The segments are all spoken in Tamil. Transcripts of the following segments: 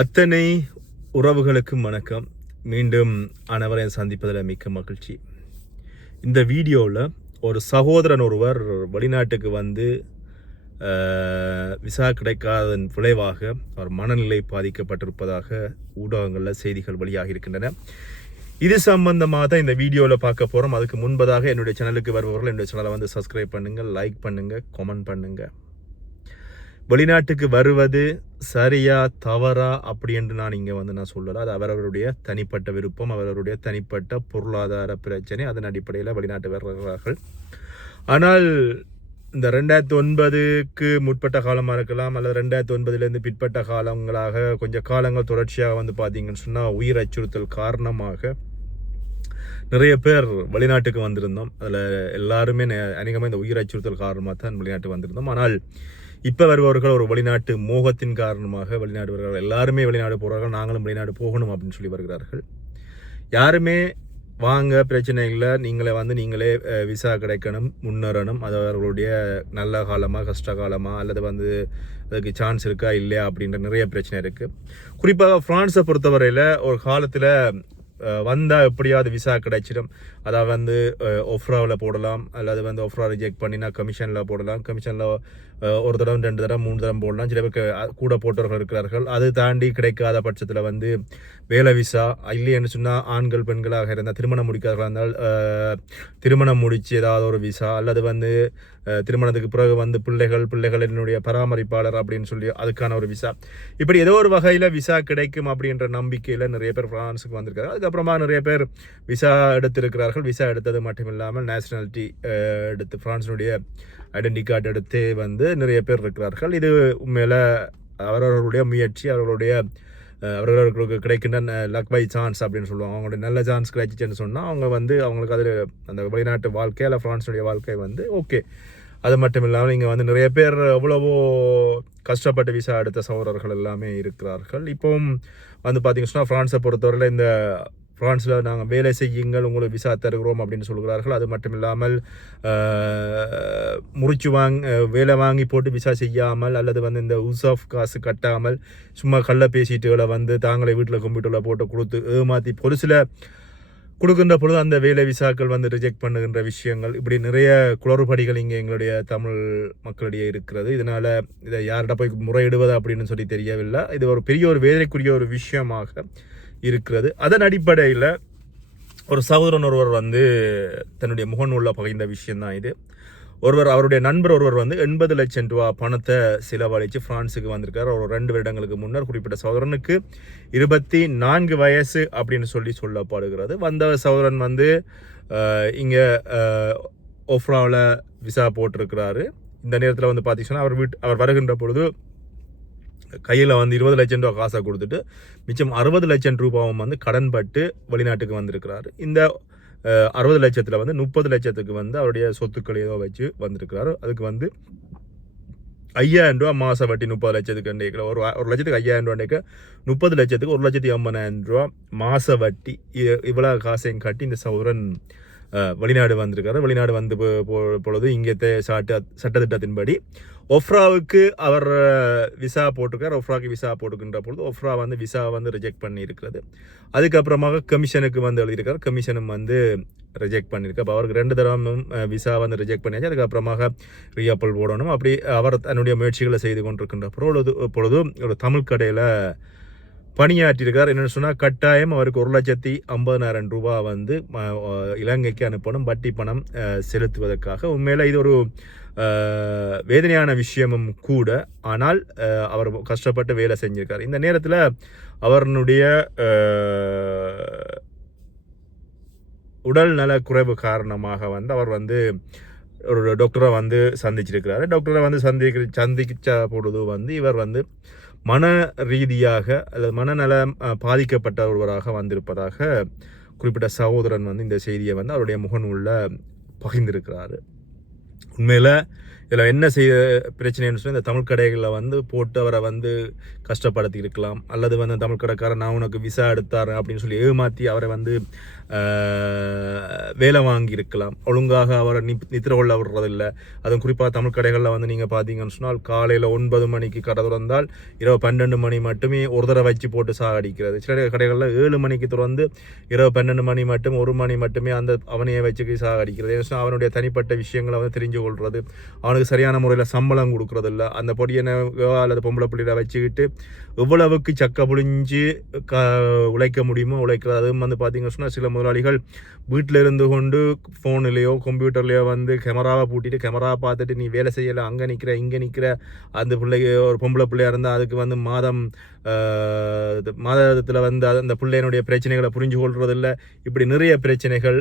அத்தனை உறவுகளுக்கும் வணக்கம். மீண்டும் அனைவரையும் சந்திப்பதில் மிக்க மகிழ்ச்சி. இந்த வீடியோவில் ஒரு சகோதரன் ஒருவர் வெளிநாட்டுக்கு வந்து விசா கிடைக்காதன் விளைவாக அவர் மனநிலை பாதிக்கப்பட்டிருப்பதாக ஊடகங்களில் செய்திகள் வெளியாக இருக்கின்றன. இது சம்பந்தமாக தான் இந்த வீடியோவில் பார்க்க போகிறோம் அதுக்கு முன்பதாக என்னுடைய சேனலுக்கு வருபவர்கள் என்னுடைய சேனலை வந்து சப்ஸ்கிரைப் பண்ணுங்கள் லைக் பண்ணுங்கள் கமெண்ட் பண்ணுங்கள் வெளிநாட்டுக்கு வருவது சரியா தவறா அப்படி என்று நான் இங்கே வந்து நான் சொல்லலை. அது அவரவருடைய தனிப்பட்ட விருப்பம் அவரவருடைய தனிப்பட்ட பொருளாதார பிரச்சனை அதன் அடிப்படையில் வெளிநாட்டு வருகிறார்கள் ஆனால் இந்த ரெண்டாயிரத்தி ஒன்பதுக்கு முற்பட்ட காலமாக இருக்கலாம் அல்லது ரெண்டாயிரத்தி ஒன்பதுலேருந்து பிற்பட்ட காலங்களாக கொஞ்சம் காலங்கள் தொடர்ச்சியாக வந்து பார்த்தீங்கன்னு சொன்னால் உயிர் அச்சுறுத்தல் காரணமாக நிறைய பேர் வெளிநாட்டுக்கு வந்திருந்தோம். அதில் எல்லாருமே அநேகமாக இந்த உயிர் அச்சுறுத்தல் காரணமாக தான் வெளிநாட்டுக்கு வந்திருந்தோம். ஆனால் இப்போ வருபவர்கள் ஒரு வெளிநாட்டு மோகத்தின் காரணமாக வெளிநாடு வருகிறார்கள். எல்லாருமே வெளிநாடு போகிறார்கள் நாங்களும் வெளிநாடு போகணும் அப்படின்னு சொல்லி வருகிறார்கள். யாருமே வாங்க பிரச்சனை இல்லை. நீங்களே வந்து நீங்களே விசா கிடைக்கணும் முன்னேறணும். அது அவர்களுடைய நல்ல காலமாக கஷ்ட காலமாக அல்லது வந்து அதுக்கு சான்ஸ் இருக்கா இல்லையா அப்படின்ற நிறைய பிரச்சனை இருக்குது குறிப்பாக ஃப்ரான்ஸை பொறுத்தவரையில் ஒரு காலத்தில் வந்தால் எப்படியாவது விசா கிடைச்சிடும். அதை வந்து ஒஃப்ராவில் போடலாம். அல்லது வந்து ஒஃப்ரா ரிஜெக்ட் பண்ணினா கமிஷனில் போடலாம். கமிஷனில் ஒரு தடவை ரெண்டு தடவை மூணு தடவை போடலாம். சில பேர் கூட போட்டவர்கள் இருக்கிறார்கள். அது தாண்டி கிடைக்காத பட்சத்தில் வந்து வேலை விசா இல்லைன்னு சொன்னால் ஆண்கள் பெண்களாக இருந்தால் திருமணம் முடிக்காதவர்களாக இருந்தால் திருமணம் முடித்து ஏதாவது ஒரு விசா அல்லது வந்து திருமணத்துக்கு பிறகு வந்து பிள்ளைகள் பிள்ளைகள் என்னுடைய பராமரிப்பாளர் அப்படின்னு சொல்லி அதுக்கான ஒரு விசா இப்படி ஏதோ ஒரு வகையில் விசா கிடைக்கும் அப்படின்ற நம்பிக்கையில் நிறைய பேர் ஃப்ரான்ஸுக்கு வந்திருக்காரு அதுக்கப்புறமா நிறைய பேர் விசா எடுத்திருக்கிறார் எடுத்திருக்கிறார்கள் விசா எடுத்தது மட்டும் இல்லாமல் நேஷனாலிட்டி எடுத்து ஃப்ரான்ஸினுடைய ஐடென்டி கார்டு எடுத்து வந்து நிறைய பேர் இருக்கிறார்கள். இது உண்மையில் அவரவர்களுடைய முயற்சி அவர்களுடைய அவரவர்களுக்கு அவர்களுக்கு கிடைக்கின்ற லக் பை சான்ஸ் அப்படின்னு சொல்லுவாங்க. அவங்களுடைய நல்ல சான்ஸ் கிடைச்சிச்சுன்னு சொன்னால் அவங்க வந்து அவங்களுக்கு அதில் அந்த வெளிநாட்டு வாழ்க்கை இல்லை ஃப்ரான்ஸுடைய வாழ்க்கை வந்து ஓகே அது மட்டும் இல்லாமல் இங்கே வந்து நிறைய பேர் எவ்வளவோ கஷ்டப்பட்டு விசா எடுத்த சகோதரர்கள் எல்லாமே இருக்கிறார்கள். இப்போவும் வந்து பார்த்திங்கன்னா ஃப்ரான்ஸை பொறுத்தவரையில் இந்த ஃப்ரான்ஸில் நாங்கள் வேலை செய்யுங்கள் உங்களுக்கு விசா தருகிறோம் அப்படின்னு சொல்கிறார்கள். அது மட்டும் இல்லாமல் முறிச்சு வாங் வேலை வாங்கி போட்டு விசா செய்யாமல் அல்லது வந்து இந்த உசாஃப் காசு கட்டாமல் சும்மா கள்ள பேசிட்டுகளை வந்து தாங்களே வீட்டில் கம்ப்யூட்டரில் போட்டு கொடுத்து ஏமாற்றி ஒரு சில கொடுக்கின்ற பொழுது அந்த வேலை விசாக்கள் வந்து ரிஜெக்ட் பண்ணுகின்ற விஷயங்கள். இப்படி நிறைய குளறுபடிகள் இங்கே எங்களுடைய தமிழ் மக்களிடையே இருக்கிறது. இதனால் இதை யார்கிட்ட போய் முறையிடுவது அப்படின்னு சொல்லி தெரியவில்லை. இது ஒரு பெரிய ஒரு வேதனைக்குரிய ஒரு விஷயமாக இருக்கிறது. அதன் அடிப்படையில் ஒரு சகோதரன் ஒருவர் வந்து தன்னுடைய முகநூலில் பகிர்ந்த விஷயந்தான் இது. ஒருவர் அவருடைய நண்பர் ஒருவர் வந்து எண்பது லட்சம் ரூபா பணத்தை செலவழித்து ஃப்ரான்ஸுக்கு வந்திருக்கார். ஒரு ரெண்டு வருடங்களுக்கு முன்னர் குறிப்பிட்ட சகோதரனுக்கு இருபத்தி நான்கு வயசு அப்படின்னு சொல்லி சொல்லப்படுகிறது. வந்த சகோதரன் வந்து இங்கே ஒஃப்ராவில் விசா போட்டிருக்கிறாரு. இந்த நேரத்தில் வந்து பார்த்தீங்கன்னா அவர் வீட்டு அவர் வருகின்ற பொழுது கையில் வந்து இருபது லட்சம் ரூபா காசை கொடுத்துட்டு மிச்சம் அறுபது லட்சம் ரூபாவும் வந்து கடன்பட்டு வெளிநாட்டுக்கு வந்திருக்கிறாரு. இந்த அறுபது லட்சத்தில் வந்து முப்பது லட்சத்துக்கு வந்து அவருடைய சொத்துக்கள் ஏதோ வச்சு வந்திருக்கிறாரு. அதுக்கு வந்து ஐயாயிரம் ரூபா மாதம் வட்டி முப்பது லட்சத்துக்கு அன்றைக்கு ஒரு ஒரு லட்சத்துக்கு ஐயாயிரம் ரூபா அன்றைக்கு முப்பது லட்சத்துக்கு ஒரு லட்சத்தி ஐம்பதாயிரம் ரூபா மாத வட்டி இவ்வளோ காசையும் கட்டி இந்த சௌரன் வெளிநாடு வந்திருக்காரு. வெளிநாடு வந்து பொழுது இங்கே சட்ட சட்டத்திட்டத்தின்படி ஒஃப்ராவுக்கு அவர் விசா போட்டிருக்கார். ஒஃப்ராவுக்கு விசா போட்டுக்கின்ற பொழுது ஒஃப்ரா வந்து விசா வந்து ரிஜெக்ட் பண்ணியிருக்கிறது. அதுக்கப்புறமாக கமிஷனுக்கு வந்து எழுதியிருக்கார். கமிஷனும் வந்து ரிஜெக்ட் பண்ணியிருக்கு அப்போ அவருக்கு ரெண்டு தடவையும் விசா வந்து ரிஜெக்ட் பண்ணியாச்சு. அதுக்கப்புறமாக ரீஅப்பல் போடணும். அப்படி அவர் தன்னுடைய முயற்சிகளை செய்து கொண்டிருக்கின்ற பொழுது பொழுது ஒரு தமிழ் கடையில் பணியாற்றியிருக்கார். என்னென்னு சொன்னால் கட்டாயம் அவருக்கு ஒரு லட்சத்தி ஐம்பதனாயிரம் ரூபா வந்து இலங்கைக்கு அனுப்பணும். வட்டி பணம் செலுத்துவதற்காக. உண்மையில் இது ஒரு வேதனையான விஷயமும் கூட. ஆனால் அவர் கஷ்டப்பட்டு வேலை செஞ்சிருக்கார். இந்த நேரத்தில் அவருடைய உடல் நல குறைவு காரணமாக வந்து அவர் வந்து ஒரு டாக்டரை வந்து சந்திச்சிருக்கிறாரு. டாக்டரை வந்து சந்திக்க சந்திச்ச பொழுது வந்து இவர் வந்து மன ரீதியாக அல்லது மனநலம் பாதிக்கப்பட்ட ஒருவராக வந்திருப்பதாக குறிப்பிட்ட சகோதரன் வந்து இந்த செய்தியை வந்து அவருடைய முகநூலில் பகிர்ந்திருக்கிறாரு. உண்மையில் இதில் என்ன செய்ய பிரச்சனைன்னு சொல்லி இந்த தமிழ் கடைகளில் வந்து போட்டு அவரை வந்து கஷ்டப்படுத்தி இருக்கலாம் அல்லது வந்து தமிழ் கடைக்காரன் நான் உனக்கு விசா எடுத்தார் அப்படின்னு சொல்லி ஏமாற்றி அவரை வந்து வேலை வாங்கியிருக்கலாம். ஒழுங்காக அவரை நி நித்திர கொள்ள விடுறதில்ல. அதுவும் குறிப்பாக தமிழ் கடைகளில் வந்து நீங்கள் பார்த்தீங்கன்னு சொன்னால் காலையில் ஒன்பது மணிக்கு கடை திறந்தால் இரவு பன்னெண்டு மணி மட்டுமே ஒரு தடவை வச்சு போட்டு சாகடிக்கிறது. சில கடைகளில் ஏழு மணிக்கு திறந்து இரவு பன்னெண்டு மணி மட்டும் ஒரு மணி மட்டுமே அந்த அவனையை வச்சு சாகடிக்கிறது. ஏன்னு அவனுடைய தனிப்பட்ட விஷயங்களை வந்து தெரிஞ்சு கொள்வது அவனுக்கு சரியான முறையில் சம்பளம் கொடுக்குறதில்ல. அந்த பொடியனை அல்லது பொம்பளை பிள்ளைகளை வச்சுக்கிட்டு எவ்வளவுக்கு சக்க புழிஞ்சு க உழைக்க முடியுமோ உழைக்கிறது அதுவும் வந்து பார்த்தீங்கன்னு சொன்னால் சில முதலாளிகள் வீட்டில் இருந்து கொண்டு ஃபோன்லேயோ கம்ப்யூட்டர்லேயோ வந்து கேமராவை பூட்டிட்டு கேமரா பார்த்துட்டு நீ வேலை செய்யலை அங்கே நிற்கிற இங்கே நிற்கிற அந்த பிள்ளைக்கு ஒரு பொம்பளை பிள்ளையாக இருந்தால் அதுக்கு வந்து மாதம் இது மாதத்தில் வந்து அது- அந்த பிள்ளையினுடைய பிரச்சனைகளை புரிஞ்சு கொள்றதில்ல இப்படி நிறைய பிரச்சனைகள்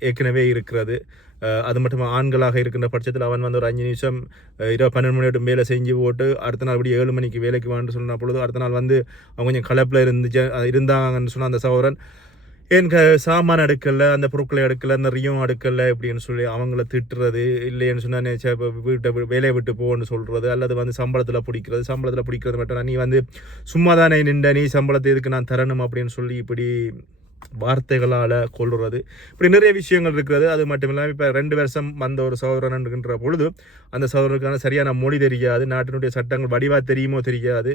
ஏற்கனவே இருக்கிறது. அது மட்டும் ஆண்களாக இருக்கின்ற பட்சத்தில் அவன் வந்து ஒரு அஞ்சு நிமிஷம் இரவு பன்னெண்டு மணி வரைக்கும் வேலை செஞ்சு போட்டு அடுத்த நாள் இப்படி ஏழு மணிக்கு வேலைக்கு வான்னு சொன்ன பொழுது அடுத்த நாள் வந்து அவங்க கொஞ்சம் கலப்பில் இருந்துச்சு இருந்தாங்கன்னு சொன்ன அந்த சகோதரன் ஏன் க சாமான் அடுக்கல அந்த பொருட்களை அடுக்கல ரியும் அடுக்கல இப்படின்னு சொல்லி அவங்கள திட்டுறது இல்லைன்னு சொன்னால் நீ வீட்டை வேலையை விட்டு போன்னு சொல்கிறது அல்லது வந்து சம்பளத்தில் பிடிக்கிறது சம்பளத்தில் பிடிக்கிறது மட்டும் நீ வந்து சும்மா தானே நின்ற நீ சம்பளத்தை எதுக்கு நான் தரணும்? அப்படின்னு சொல்லி இப்படி வார்த்தைகளால் கொள்ளுறது. இப்படி நிறைய விஷயங்கள் இருக்கிறது. அது மட்டும் இல்லாமல் இப்போ ரெண்டு வருஷம் வந்த ஒரு சகோதரன் இருக்கின்ற பொழுது அந்த சகோதரனுக்கான சரியான மொழி தெரியாது. நாட்டினுடைய சட்டங்கள் வடிவாக தெரியுமோ தெரியாது.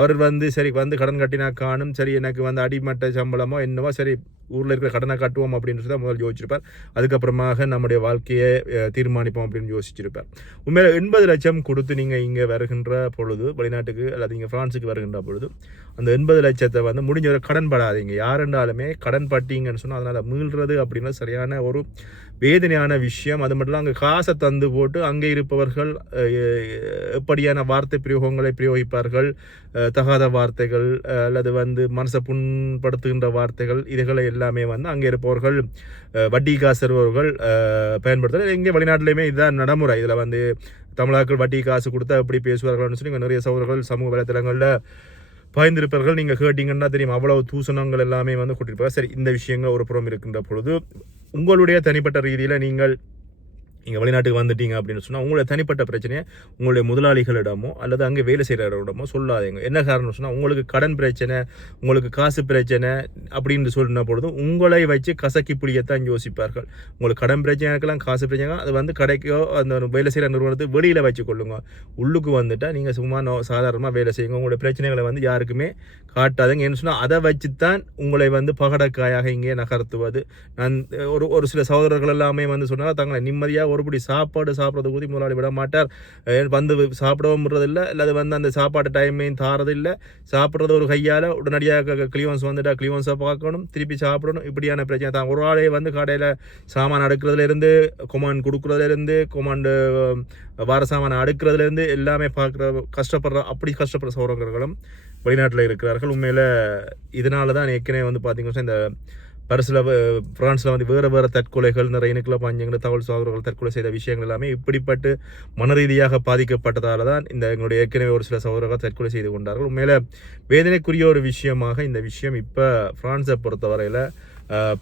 அவர் வந்து சரி வந்து கடன் கட்டினா காணும் சரி எனக்கு வந்து அடிமட்ட சம்பளமோ என்னவோ சரி ஊரில் இருக்கிற கடனை கட்டுவோம் அப்படின்னு சொல்லி தான் முதல் யோசிச்சிருப்பார். அதுக்கப்புறமாக நம்முடைய வாழ்க்கையை தீர்மானிப்போம் அப்படின்னு யோசிச்சிருப்பார். உண்மையில் எண்பது லட்சம் கொடுத்து நீங்கள் இங்கே வருகின்ற பொழுது வெளிநாட்டுக்கு அல்லது இங்கே ஃப்ரான்ஸுக்கு வருகின்ற பொழுது அந்த எண்பது லட்சத்தை வந்து முடிஞ்ச ஒரு கடன் படாதீங்க யாருண்டாலுமே கடன் பட்டீங்கன்னு சொன்னால் அதனால் மீள்றது அப்படின்னா சரியான ஒரு வேதனையான விஷயம். அது மட்டும் அங்கே காசை தந்து போட்டு அங்கே இருப்பவர்கள் எப்படியான வார்த்தை பிரயோகங்களை பிரயோகிப்பார்கள் தகாத வார்த்தைகள் அல்லது வந்து மனசை புண்படுத்துகின்ற வார்த்தைகள் இதுகளை எல்லாமே வந்து அங்கே இருப்பவர்கள் வட்டி காசு தருபவர்கள் பயன்படுத்துறது இங்கே வெளிநாட்டிலையுமே இதுதான் நடைமுறை. இதில் வந்து தமிழாக்கள் வட்டி காசு கொடுத்தா எப்படி பேசுவார்கள்னு சொல்லி இங்கே நிறைய சௌர்கள் சமூக வலைத்தளங்களில் பாய்ந்திருப்பவர்கள் நீங்கள் கேட்டிங்கன்னா தெரியும் அவ்வளவு தூசணங்கள் எல்லாமே வந்து கூட்டிருப்பாங்க. சரி இந்த விஷயங்கள் ஒரு புறம் இருக்கின்ற பொழுது உங்களுடைய தனிப்பட்ட ரீதியில் நீங்கள் நீங்கள் வெளிநாட்டுக்கு வந்துட்டீங்க அப்படின்னு சொன்னால் உங்களுடைய தனிப்பட்ட பிரச்சனையை உங்களுடைய முதலாளிகளிடமோ அல்லது அங்கே வேலை செய்கிறவரிடமோ சொல்லாதீங்க. என்ன காரணம் சொன்னால் உங்களுக்கு கடன் பிரச்சனை உங்களுக்கு காசு பிரச்சனை அப்படின்னு சொன்ன பொழுது உங்களை வச்சு கசக்கி புளியத்தான் யோசிப்பார்கள். உங்களுக்கு கடன் பிரச்சனை இருக்கலாம் காசு பிரச்சனை அது வந்து கடைக்கோ அந்த வேலை செய்கிற நிறுவனத்தை வெளியில் வச்சு கொள்ளுங்க. உள்ளுக்கு வந்துட்டால் நீங்கள் சும்மா நோ சாதாரணமாக வேலை செய்யுங்க. உங்களுடைய பிரச்சனைகளை வந்து யாருக்குமே காட்டாதுங்க. என்ன சொன்னால் அதை வச்சு தான் உங்களை வந்து பகடக்காயாக இங்கே நகர்த்துவது. நான் ஒரு ஒரு சில சகோதரர்கள் எல்லாமே வந்து சொன்னால் தங்களை நிம்மதியாக ஒருபடி சாப்பாடு சாப்பிட்றது ஊதி முதலாளி விட மாட்டார். வந்து சாப்பிடவும் விடுறதில்ல அல்லது வந்து அந்த சாப்பாட்டு டைமையும் தாரதில்லை. சாப்பிட்றது ஒரு கையால் உடனடியாக கிளியோன்ஸ் வந்துட்டா கிளியோன்ஸை பார்க்கணும் திருப்பி சாப்பிடணும். இப்படியான பிரச்சனை தான். ஒரு ஆளே வந்து கடையில் சாமான் அடுக்கிறதுலேருந்து கொமாண்ட் கொடுக்குறதுலேருந்து கொமாண்டு வார சாமான் அடுக்கிறதுலேருந்து எல்லாமே பார்க்குற கஷ்டப்படுற அப்படி கஷ்டப்படுற சௌரங்கர்களும் வெளிநாட்டில் இருக்கிறார்கள். உண்மையில் இதனால தான் ஏற்கனவே வந்து பார்த்திங்கன்னா இந்த பரிசில் ஃப்ரான்ஸில் வந்து வேறு வேறு தற்கொலைகள் நிறைய இனக்குள்ள பாஞ்சங்கள் தகவல் சகோதரர்கள் தற்கொலை செய்த விஷயங்கள் எல்லாமே இப்படிப்பட்டு மன ரீதியாக தான் இந்த எங்களுடைய ஏற்கனவே ஒரு சில சகோதரர்கள் தற்கொலை செய்து கொண்டார்கள். உண்மையில் வேதனைக்குரிய ஒரு விஷயமாக இந்த விஷயம் இப்போ ஃப்ரான்ஸை பொறுத்தவரையில்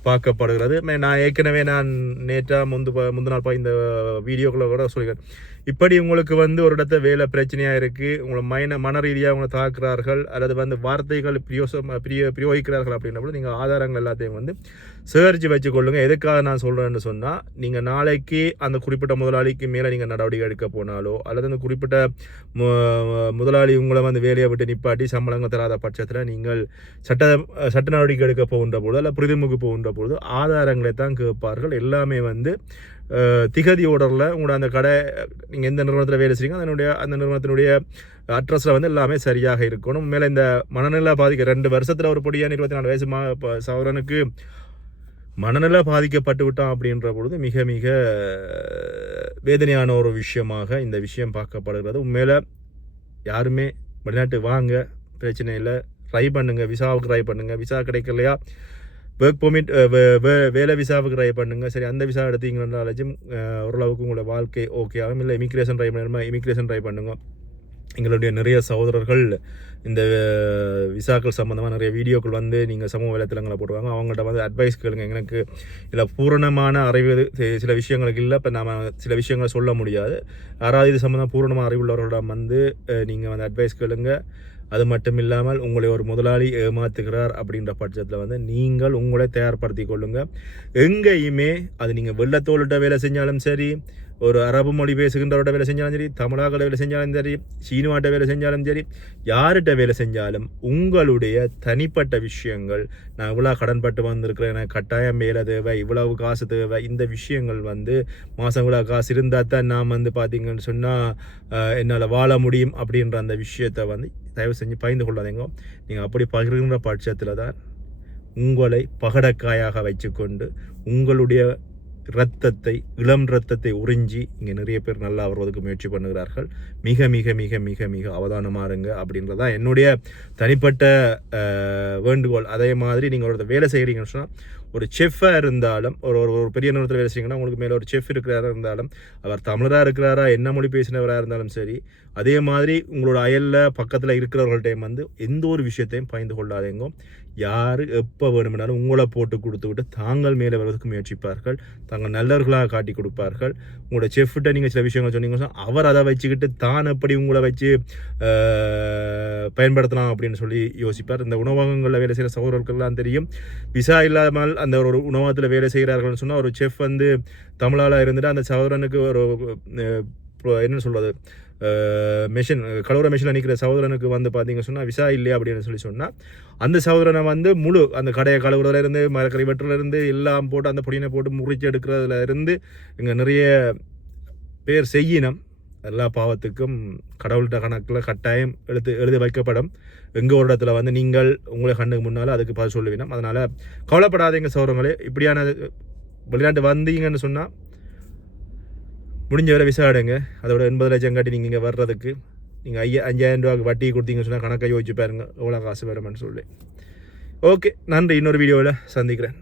பார்க்கப்படுகிறது. மே- நான் ஏற்கனவே நான் நேற்றாக முந்து ப- முந்தின நாள் இந்த வீடியோக்களை கூட சொல்லிக்கிறேன் இப்படி உங்களுக்கு வந்து ஒரு இடத்த வேலை பிரச்சனையாக இருக்குது உங்களை மைன மன ரீதியாக உங்களை தாக்குறார்கள் அல்லது வந்து வார்த்தைகள் பிரியோசம் பிரிய பிரயோகிக்கிறார்கள் அப்படின்னபோது நீங்கள் ஆதாரங்கள் எல்லாத்தையும் வந்து சேகரித்து வச்சுக்கொள்ளுங்க எதுக்காக நான் சொல்கிறேன்னு சொன்னால் நீங்கள் நாளைக்கு அந்த குறிப்பிட்ட முதலாளிக்கு மேலே நீங்கள் நடவடிக்கை எடுக்க போனாலோ அல்லது அந்த குறிப்பிட்ட முதலாளி உங்களை வந்து வேலையை விட்டு நிப்பாட்டி சம்பளங்கள் தராத பட்சத்தில் நீங்கள் சட்ட சட்ட நடவடிக்கை எடுக்க போகின்ற பொழுது அல்ல பிரதிமுக போகின்ற பொழுது ஆதாரங்களை தான் கேட்பார்கள். எல்லாமே வந்து திகதி ஓர்டரில் உங்களோட அந்த கடை நீங்கள் எந்த நிறுவனத்தில் வேலை செய்யுங்க அதனுடைய அந்த நிறுவனத்தினுடைய அட்ரஸில் வந்து எல்லாமே சரியாக இருக்கணும். மேலே இந்த மனநிலை பாதிக்க ரெண்டு வருஷத்தில் ஒரு பொடியான இருபத்தி நாலு வயசு மா சவரனுக்கு மனநிலை பாதிக்கப்பட்டு விட்டான் அப்படின்ற பொழுது மிக மிக வேதனையான ஒரு விஷயமாக இந்த விஷயம் பார்க்கப்படுகிறது. உண்மையில் யாருமே வெளிநாட்டு வாங்க பிரச்சனை இல்லை. ட்ரை பண்ணுங்கள் விசாவுக்கு ட்ரை பண்ணுங்கள் விசா கிடைக்கலையா? ஒர்க் பெர்மிட் eh, வேலை விசாவுக்கு ட்ரை பண்ணுங்க. சரி அந்த விசா எடுத்தீங்கன்னாலும் eh, ஓரளவுக்கு உங்களோட வாழ்க்கை ஓகே ஆகும். இல்லை இமிக்ரேஷன் ட்ரை பண்ணணுமா இமிக்ரேஷன் ட்ரை பண்ணுங்க. எங்களுடைய நிறைய சகோதரர்கள் இந்த eh, விசாக்கள் சம்மந்தமாக நிறைய வீடியோக்கள் வந்து நீங்கள் சமூக வலைத்தளங்களை போடுவாங்க அவங்கள்ட்ட வந்து அட்வைஸ் கேளுங்க. எனக்கு இதில் பூரணமான அறிவு சில விஷயங்களுக்கு இல்லை. இப்போ நாம் சில விஷயங்களை சொல்ல முடியாது. யாராவது இது சம்மந்தம் பூரணமாக அறிவுள்ளவர்களிடம் வந்து நீங்கள் வந்து அட்வைஸ் கேளுங்கள் அது மட்டும் இல்லாமல் உங்களை ஒரு முதலாளி ஏமாத்துகிறார் அப்படின்ற பட்சத்தில் வந்து நீங்கள் உங்களை தயார்படுத்தி கொள்ளுங்கள் எங்கேயுமே அது நீங்கள் வெள்ளத்தோல்கிட்ட வேலை செஞ்சாலும் சரி ஒரு அரபு மொழி பேசுகின்றவர்கிட்ட வேலை செஞ்சாலும் சரி தமிழாக்கள வேலை செஞ்சாலும் சரி சீனுவாட்ட வேலை செஞ்சாலும் சரி யார்கிட்ட வேலை செஞ்சாலும் உங்களுடைய தனிப்பட்ட விஷயங்கள் நான் இவ்வளோ கடன்பட்டு வந்திருக்கிறேன் எனக்கு கட்டாயம் வேலை தேவை இவ்வளவு காசு தேவை இந்த விஷயங்கள் வந்து மாதம் இவ்வளோ காசு இருந்தால் தான் நான் வந்து பார்த்தீங்கன்னு சொன்னால் என்னால் வாழ முடியும் அப்படின்ற அந்த விஷயத்தை வந்து தயவு செஞ்சு பகிர்ந்து கொள்ளாதீங்க நீங்கள் அப்படி பகிர்கின்ற பட்சத்தில் தான் உங்களை பகடக்காயாக வச்சுக்கொண்டு உங்களுடைய இரத்தத்தை இளம் இரத்தத்தை உறிஞ்சி இங்கே நிறைய பேர் நல்லா வருவதற்கு முயற்சி பண்ணுகிறார்கள். மிக மிக மிக மிக மிக அவதானமாக இருங்க அப்படின்றதான் என்னுடைய தனிப்பட்ட வேண்டுகோள். அதே மாதிரி நீங்கள் ஒருத்தர் வேலை செய்கிறீங்கன்னு சொன்னால் ஒரு செஃப்பாக இருந்தாலும் ஒரு ஒரு ஒரு பெரிய நிறுவனத்தில் வேலை செய்யுங்கன்னா உங்களுக்கு மேலே ஒரு செஃப் இருக்கிறாரா இருந்தாலும் அவர் தமிழராக இருக்கிறாரா என்ன மொழி பேசினவராக இருந்தாலும் சரி அதே மாதிரி உங்களோட அயலில் பக்கத்தில் இருக்கிறவர்கள்ட்டையும் வந்து எந்த ஒரு விஷயத்தையும் பயந்து கொள்ளாதேங்கும் யார் எப்போ வேணுமெனாலும் உங்களை போட்டு கொடுத்து விட்டு தாங்கள் மேலே வருவதற்கு முயற்சிப்பார்கள். தாங்கள் நல்லவர்களாக காட்டி கொடுப்பார்கள். உங்களோட செஃப்கிட்ட நீங்கள் சில விஷயங்கள் சொன்னீங்க அவர் அதை வச்சுக்கிட்டு தான் எப்படி உங்களை வச்சு பயன்படுத்தலாம் அப்படின்னு சொல்லி யோசிப்பார். இந்த உணவகங்களில் வேலை செய்கிற சகோதரர்கள்லாம் தெரியும். விசா இல்லாமல் அந்த ஒரு உணவகத்தில் வேலை செய்கிறார்கள்னு சொன்னால் ஒரு செஃப் வந்து தமிழால் இருந்துட்டு அந்த சகோதரனுக்கு ஒரு என்ன சொல்கிறது மிஷின் கலவர மிஷினில் நிற்கிற சகோதரனுக்கு வந்து பார்த்தீங்க சொன்னால் விசா இல்லையா அப்படின்னு சொல்லி சொன்னால் அந்த சகோதரனை வந்து முழு அந்த கடையை கழுவுறதுலேருந்து மரக்கறி வெட்டுறதுலேருந்து எல்லாம் போட்டு அந்த பொடியினை போட்டு முறிச்சு எடுக்கிறதுல இருந்து இங்கே நிறைய பேர் செய்யினம். எல்லா பாவத்துக்கும் கடவுள்கிட்ட கணக்கில் கட்டாயம் எழுத்து எழுதி வைக்கப்படும். எங்கள் ஒரு இடத்துல வந்து நீங்கள் உங்களை கண்ணுக்கு முன்னால் அதுக்கு பதில் சொல்லுவீங்க அதனால் கவலைப்படாதீங்க சௌரங்களே இப்படியான வெளிநாட்டு வந்தீங்கன்னு சொன்னால் முடிஞ்ச வரை விசா எடுங்க. அதோட எண்பது லட்சம் காட்டி நீங்கள் இங்கே வர்றதுக்கு. நீங்கள் ஐயா அஞ்சாயிரம் ரூபாய்க்கு வட்டி கொடுத்தீங்கன்னு சொன்னால் கணக்கை யோசிச்சு பாருங்க. எவ்வளோ காசு வருமானு சொல்லி. ஓகே நன்றி. இன்னொரு வீடியோவில் சந்திக்கிறேன்.